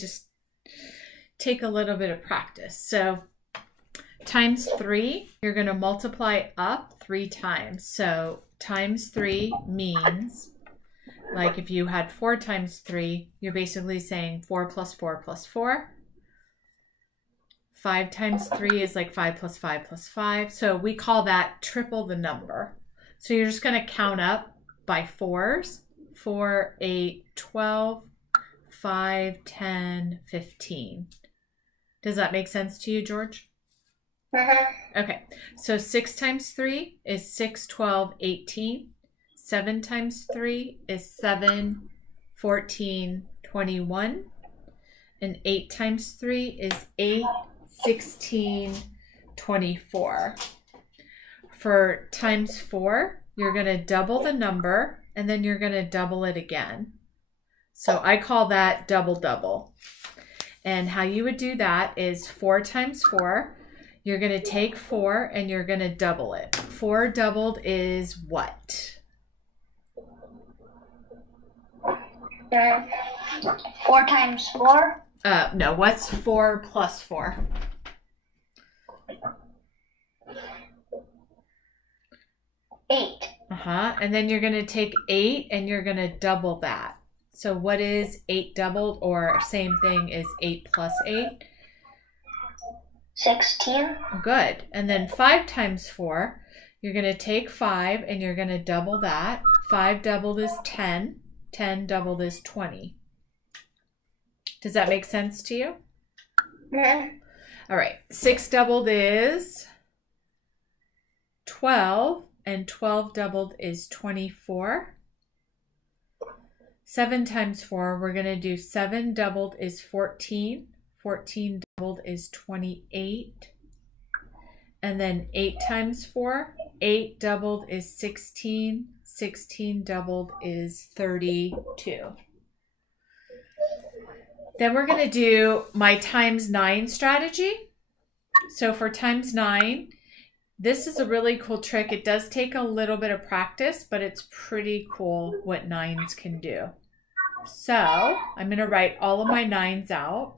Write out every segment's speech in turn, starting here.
just take a little bit of practice. So times 3, you're going to multiply up 3 times. So times 3 means, like if you had 4 times 3, you're basically saying 4 plus 4 plus 4. 5 times 3 is like 5 plus 5 plus 5. So we call that triple the number. So you're just going to count up by 4s. 4, 8, 12, 5, 10, 15. Does that make sense to you, George? Okay, so 6 times 3 is 6, 12, 18. 7 times 3 is 7, 14, 21. And 8 times 3 is 8, 16, 24. For times 4, you're going to double the number, and then you're going to double it again. So I call that double double. And how you would do that is 4 times 4. You're going to take 4 and you're going to double it. 4 doubled is what? 4 times 4? No, what's 4 plus 4? 8. And then you're going to take 8 and you're going to double that. So what is 8 doubled, or same thing as 8 plus 8? 16. Good. And then 5 times 4, you're going to take 5 and you're going to double that. 5 doubled is 10. 10 doubled is 20. Does that make sense to you? All right. 6 doubled is 12. And 12 doubled is 24. 7 times 4, we're going to do 7 doubled is 14. 14 doubled is 28. And then 8 times 4, 8 doubled is 16. 16 doubled is 32. Then we're going to do my times 9 strategy. So for times 9, this is a really cool trick. It does take a little bit of practice, but it's pretty cool what 9s can do. So I'm going to write all of my 9s out.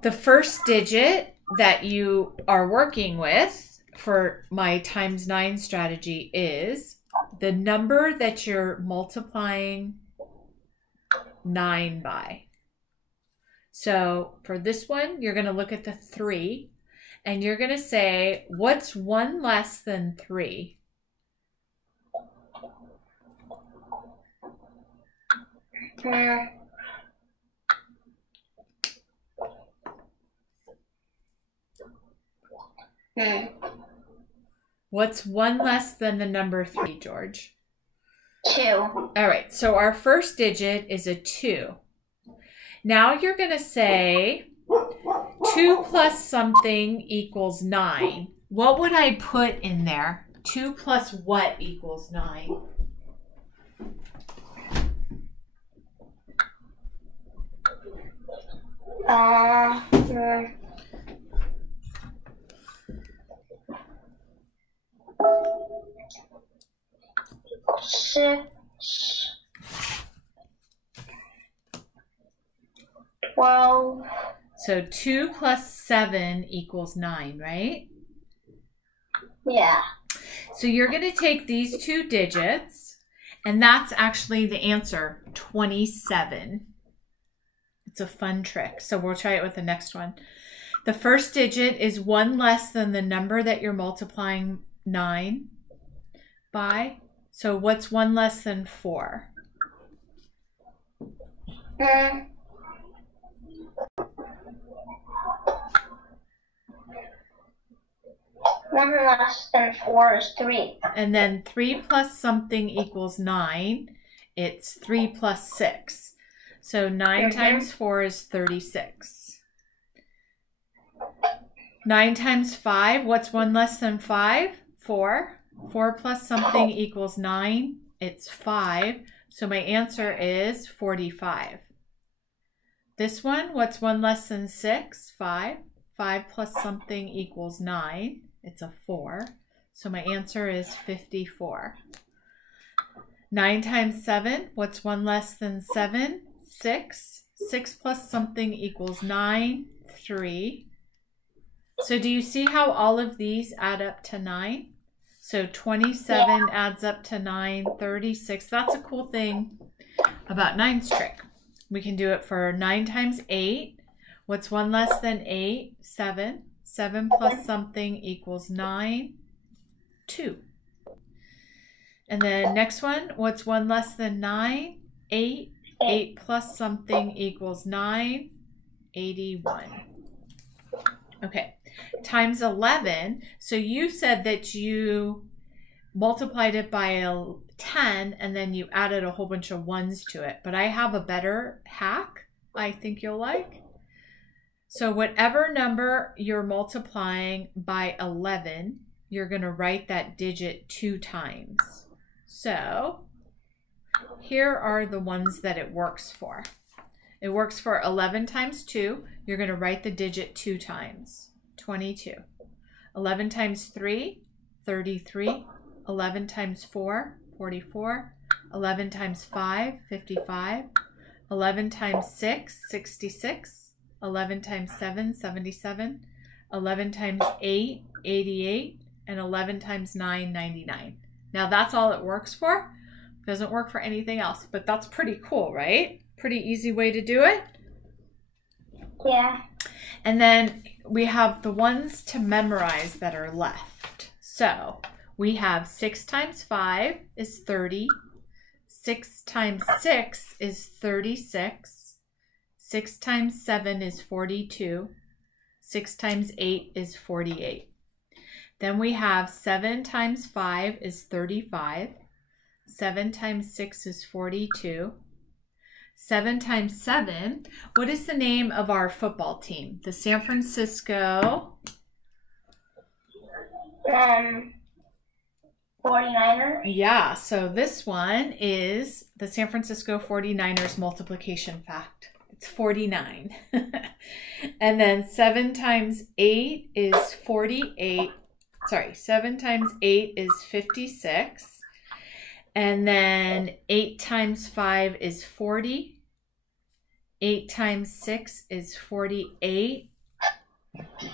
The first digit that you are working with for my times 9 strategy is the number that you're multiplying 9 by. So for this one, you're going to look at the 3. And you're going to say, what's 1 less than 3? What's 1 less than the number 3, George? 2. All right, so our first digit is a 2. Now you're going to say 2 plus something equals 9. What would I put in there? 2 plus what equals 9? Six, 12. So 2 plus 7 equals 9, right? Yeah. So you're going to take these 2 digits, and that's actually the answer, 27. It's a fun trick. So we'll try it with the next one. The first digit is 1 less than the number that you're multiplying 9 by. So what's 1 less than 4? 1 less than 4 is 3. And then 3 plus something equals 9. It's 3 plus 6. So 9 times 4 is 36. 9 times 5, what's 1 less than 5? 4. 4 plus something equals 9. It's 5. So my answer is 45. This one, what's 1 less than 6? 5. 5 plus something equals 9. It's a 4. So my answer is 54. 9 times 7, what's 1 less than 7? 6. 6 plus something equals 9, 3. So do you see how all of these add up to 9? So 27 adds up to 9, 36. That's a cool thing about 9's trick. We can do it for 9 times 8. What's 1 less than 8? 7. 7 plus something equals 9, 2. And then next one, what's 1 less than 9? 8. 8 plus something equals 9, 81. Okay, times 11. So you said that you multiplied it by 10 and then you added a whole bunch of ones to it. But I have a better hack I think you'll like. So whatever number you're multiplying by 11, you're going to write that digit 2 times. So here are the ones that it works for. It works for 11 times 2. You're going to write the digit 2 times, 22. 11 times 3, 33. 11 times 4, 44. 11 times 5, 55. 11 times 6, 66. 11 times 7, 77. 11 times 8, 88. And 11 times 9, 99. Now that's all it works for. Doesn't work for anything else, but that's pretty cool, right? Pretty easy way to do it. Yeah. And then we have the ones to memorize that are left. So we have 6 times 5 is 30. 6 times 6 is 36. 6 times 7 is 42. 6 times 8 is 48. Then we have 7 times 5 is 35. 7 times 6 is 42. 7 times 7. What is the name of our football team? The San Francisco 49ers. Yeah, so this one is the San Francisco 49ers multiplication fact. It's 49. And then 7 times 8 is 48. Sorry, 7 times 8 is 56. And then 8 times 5 is 40. 8 times 6 is 48.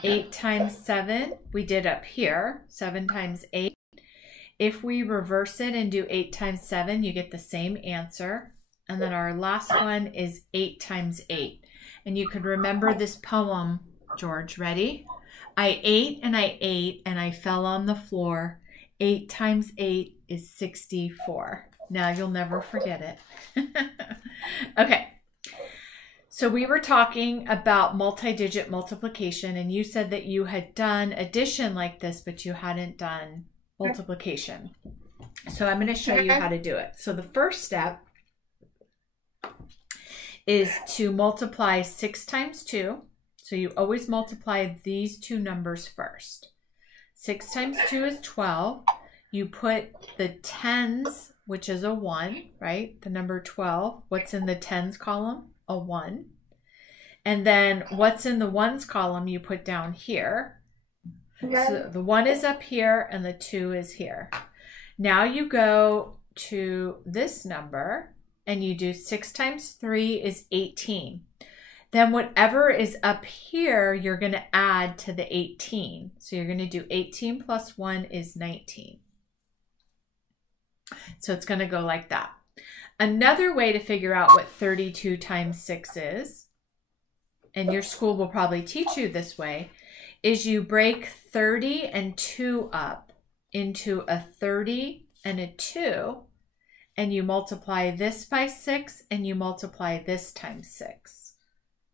8 times 7, we did up here, 7 times 8. If we reverse it and do 8 times 7, you get the same answer. And then our last one is 8 times 8. And you could remember this poem, George. Ready? I ate and I fell on the floor. 8 times 8 is 64. Now you'll never forget it. Okay. So we were talking about multi-digit multiplication, and you said that you had done addition like this, but you hadn't done multiplication. So I'm going to show you how to do it. So the first step is to multiply 6 times 2. So you always multiply these two numbers first. 6 times 2 is 12. You put the tens, which is a 1, right? The number 12. What's in the tens column? A 1. And then what's in the ones column you put down here. So the 1 is up here and the 2 is here. Now you go to this number and you do 6 times 3 is 18. Then whatever is up here, you're going to add to the 18. So you're going to do 18 plus 1 is 19. So it's going to go like that. Another way to figure out what 32 times 6 is, and your school will probably teach you this way, is you break 30 and 2 up into a 30 and a 2, and you multiply this by 6 and you multiply this times 6.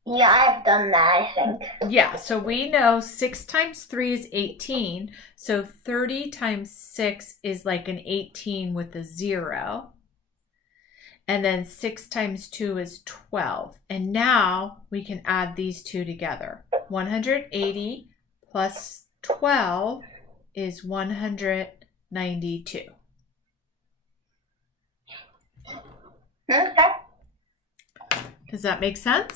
Yeah, I've done that, I think. Yeah, so we know 6 times 3 is 18, so 30 times 6 is like an 18 with a 0. And then 6 times 2 is 12. And now we can add these two together. 180 plus 12 is 192. Okay. Does that make sense?